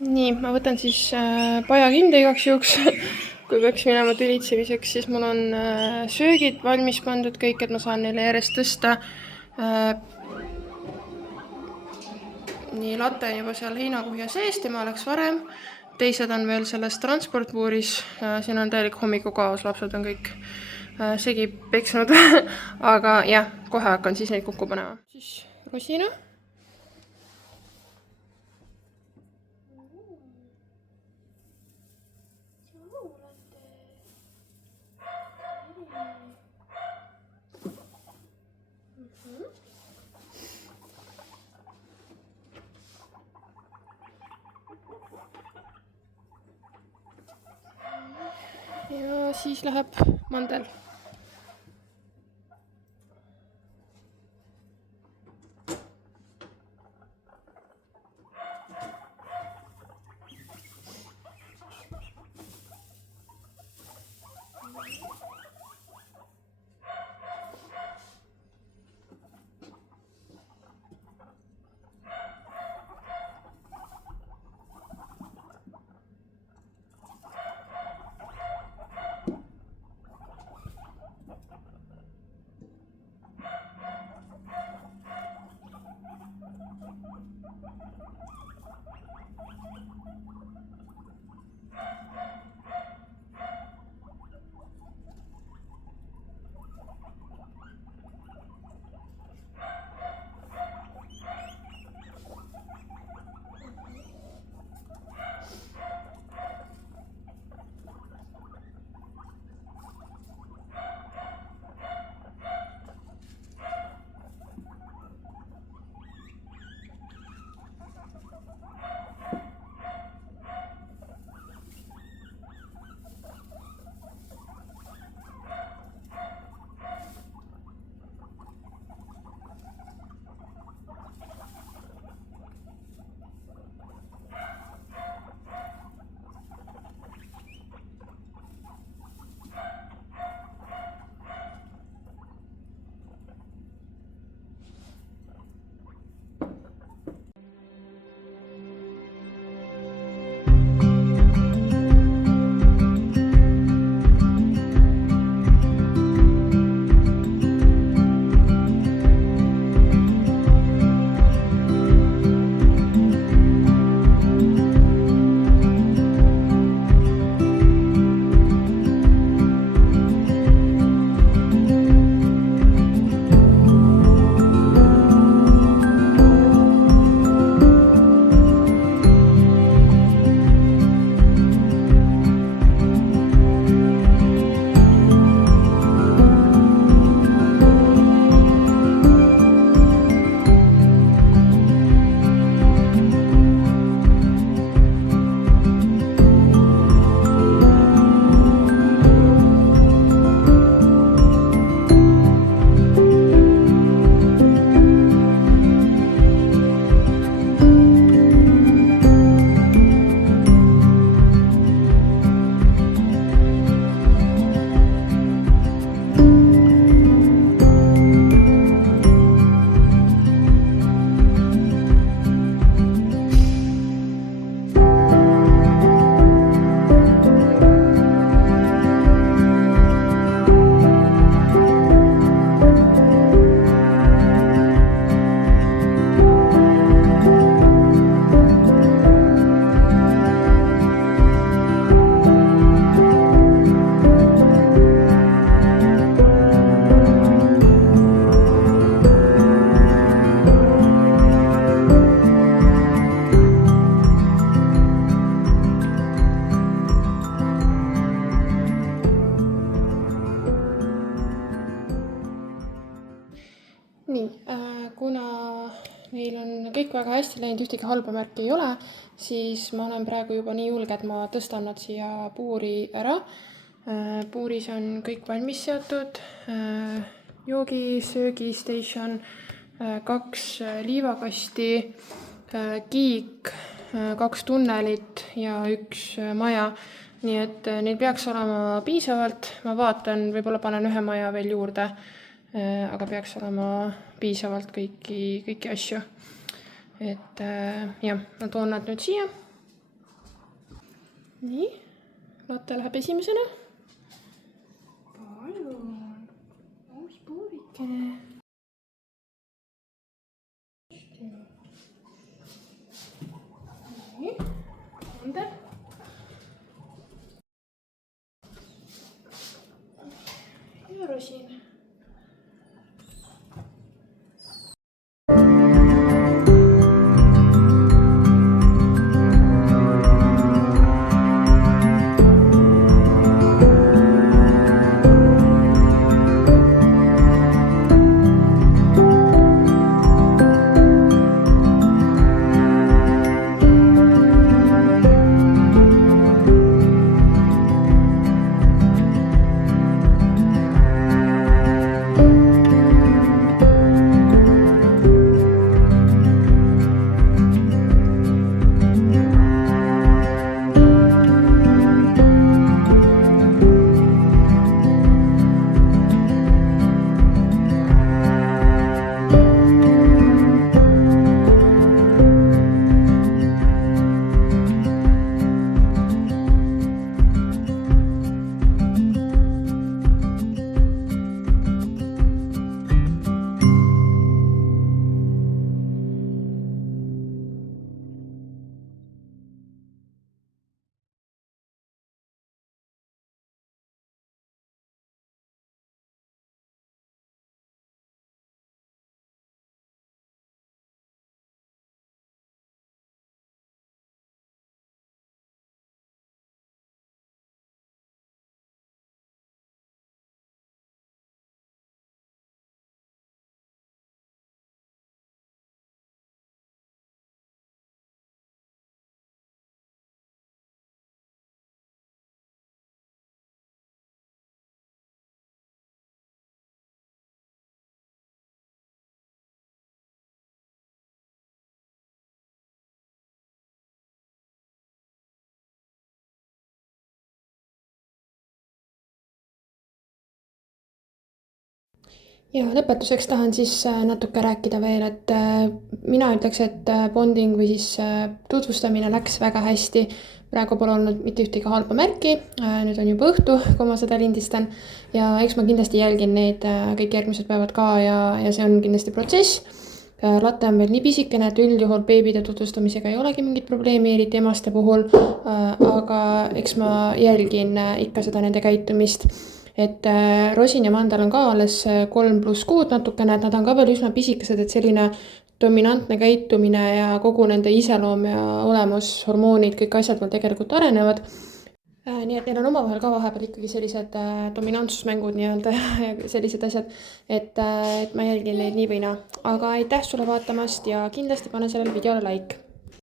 Nii, ma võtan siis paja kinde igaks juhuks, kui peaks minema tülitsemiseks, siis mul on söögid valmis pandud kõik, et ma saan neile järjest tõsta. Nii, latte on juba seal heinakuhja sees, tema läks varem. Teised on veel selles transportpuuris, siin on täielik hommikukaos, lapsed on kõik segi peksnud, aga jah, kohe hakkan siis neid kokku panema. Siis rosina. Ja siis läheb mandel. Nii, kuna meil on kõik väga hästi läinud, ühtegi halba märki ei ole, siis ma olen praegu juba nii julge, et ma tõstan nad siia puuri ära. Puuris on kõik valmis seatud, joogi, söögi station, 2 liivakasti, kiik, 2 tunnelit ja 1 maja. Nii et neil peaks olema piisavalt, ma vaatan, võib-olla panen 1 maja veel juurde. Aga peaks olema piisavalt kõiki asju. Et jah, ma toon nad nüüd siia nii, Lotte läheb esimesena. Palun, mis puurikene. Nii, Ander. Ja Rosin. Ja lõpetuseks tahan siis natuke rääkida veel, et mina ütleks, et bonding või siis tutvustamine läks väga hästi. Praegu pole olnud mitte ühtegi halba märki, nüüd on juba õhtu, kui ma seda lindistan ja eks ma kindlasti jälgin neid kõik järgmised päevad ka ja see on kindlasti protsess. Latte on veel nii pisikene, et üldjuhul beebide tutvustamisega ei olegi mingit probleemi, eriti emaste puhul, aga eks ma jälgin ikka seda nende käitumist. Et Rosin ja Mandal on ka alles 3+ kuud natukene, et nad on ka veel üsna pisikesed, et selline dominantne käitumine ja kogu nende iseloom ja olemus, hormoonid, kõik asjad veel tegelikult arenevad. Nii et neil on omavahel ka vahepeal ikkagi sellised dominantsusmängud nii-öelda ja sellised asjad, et ma jälgin neid nii või naa. Aga aitäh sulle vaatamast ja kindlasti pane sellele videole like.